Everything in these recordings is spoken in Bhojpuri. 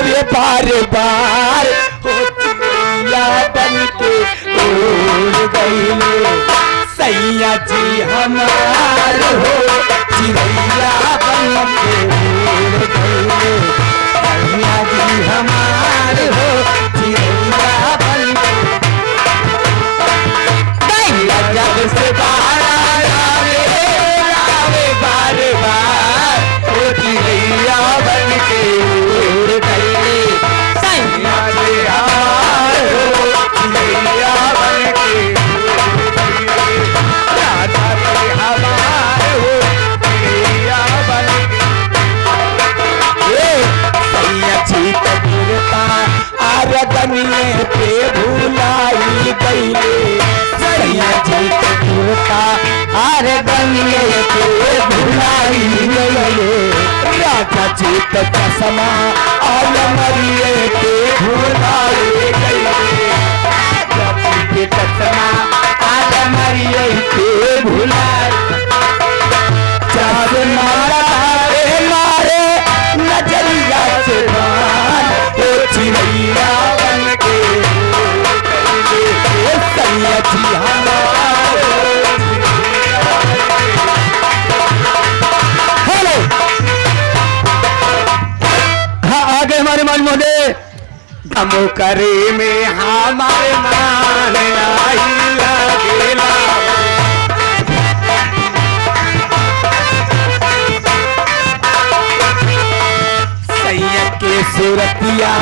आवे बार बार हो चिड़ैया बन के उड़ गईले सैया जी हमार हो चिड़ैया बन के उड़ गईले सैया जी हमार हो चिड़ैया बन के जब से बाहर आवे आवे बार बार हो चिड़ैया बन के उड़ गईले सैया जी हमार हो चिड़ैया बन के राजा जी हमार हो चिड़ैया बन के सैया जी गिरता आरगनिए पे भुलाई गईले सैया जी गिरता आरगनिए पे भुलाई गईले राजा जी चश्मा आलमरिए पे भुलाई गईले राजा जी के चश्मा आलमरिए पे भुलाई चश्मा मारे नजरिया से बान हो चिड़ैया बन के सैया जी हमार हेलो हाँ आगे हमारे मान मोदे दम करे में हमारे मान नहीं लगेला सैया के सूरतिया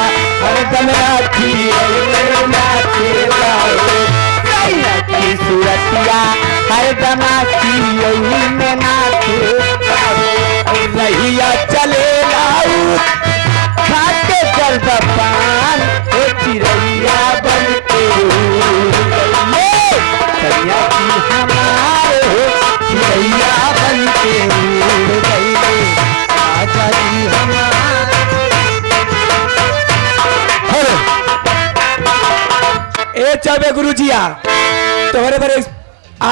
हरदम राखी सैया की सूरतिया हरदम रहिया चले लाऊ खाते कर पान हो चिड़ैया बन के सैया की हमार हो चिड़ैया बन के उड़ गईले राजा जी हमार ए चाबे गुरुजिया तुम्हारे बारे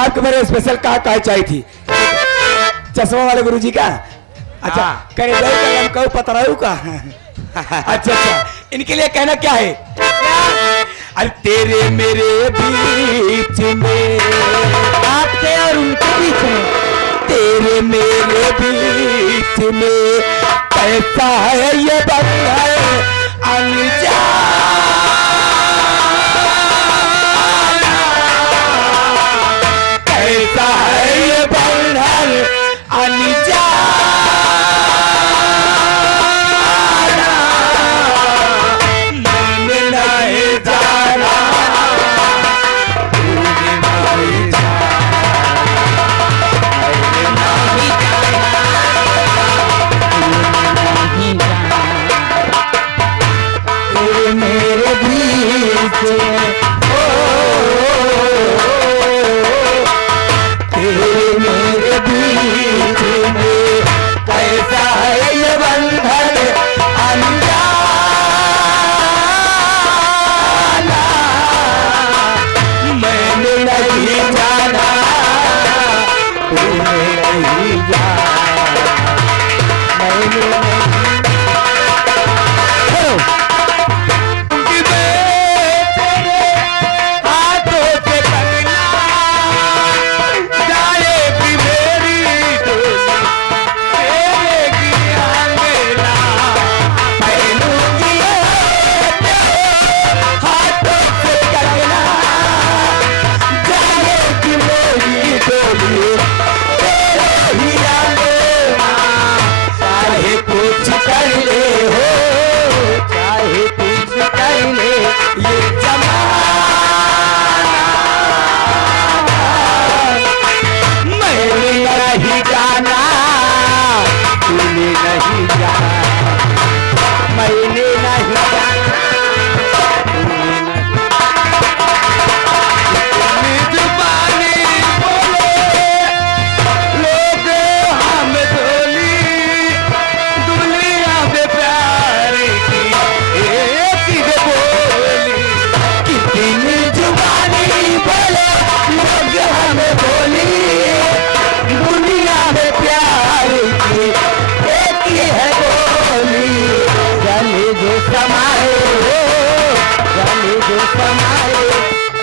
आपके बारे स्पेशल कहा चाहिए थी चश्मा वाले गुरुजी का अच्छा करे जाए हम कहूँ पतराऊ का अच्छा इनके लिए कहना क्या है अरे तेरे मेरे बीच में आपके और उनके बीच में तेरे मेरे बीच में कैसा है ये बंधन अनजान कैसा है ये बंधन अनजान मैंने नहीं जाना तूने नहीं जाना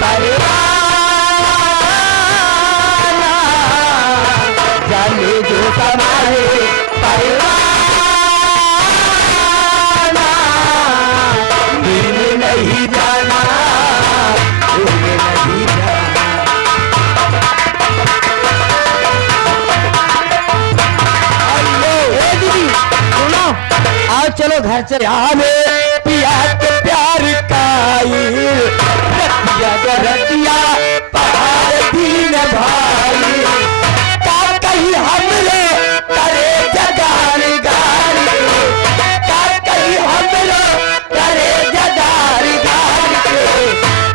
परवाना जाने जो समाए परवाना दिल नहीं जाना भूल नहीं जाना। दीदी सुनो आओ चलो घर चले आवे पिया के प्यार रतिया पहाड़ दीन भाई का कहीं हमले करे जगार गार का कहीं हमले करे जगार गार के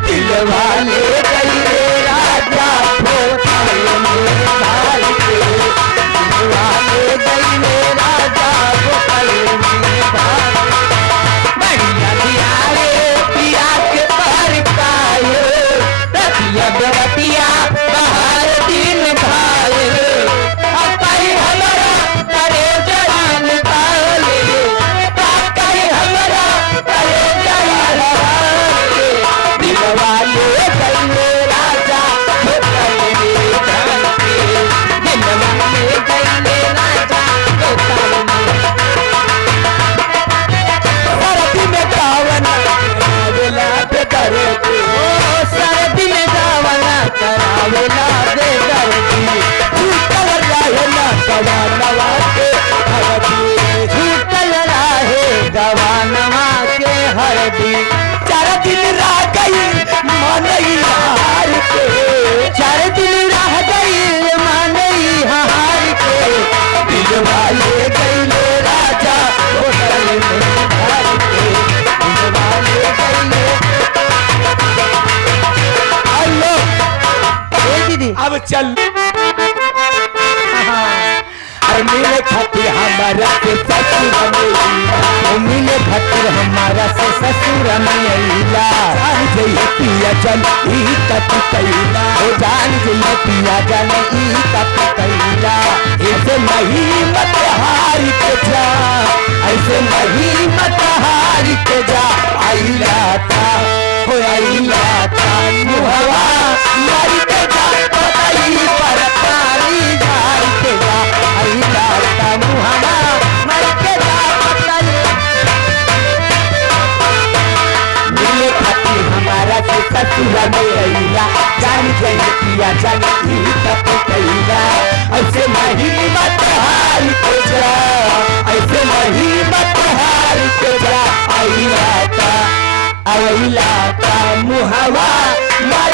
दिल वाले कहीं राजा भाई के दिल वाले कहीं राजा भाई बढ़िया दिया रे पिया के पर कायो रतिया बरतिया बाहर दिन भाई कहीं हमारा करे जवान काले कहीं हमारा करे जवान दिल वाले कहीं राजा दिल वाले कहीं राजा सरदी में गावना करावेला दे दर्दी सरदी में गावना करावेला दे दर्दी झूठल रहे ना गवानवा के हरदी झूठल रहे गवानवा के हरदी 4 दिन रह गई मनई हार के 4 दिन रह गई मनई हार के दिल वाले गईले राजा होटल में घर के दिल वाले गईले। हेलो ए दीदी अब चल मिले खातिर हमारा से ससुर मिले खातिर हमारा से ससुर मैला जान जइए पिया जन ई तक कैला हो जान जइए पिया जन ई तक कैला ऐसे नहीं मत हार के जा ऐसे नहीं मत हार के जा आइला था हो आइला था मुहवा मार के जा बताई पर तारी झाड़ के जा आइला था मुहवा मार के जा बताई मिले खातिर हमारा से ससुर में अइला जान जाइए पिया जान ई तक कैला ऐसे नहीं मत हार के जा ऐसे नहीं मत हार के जा आइला था मुहवा मार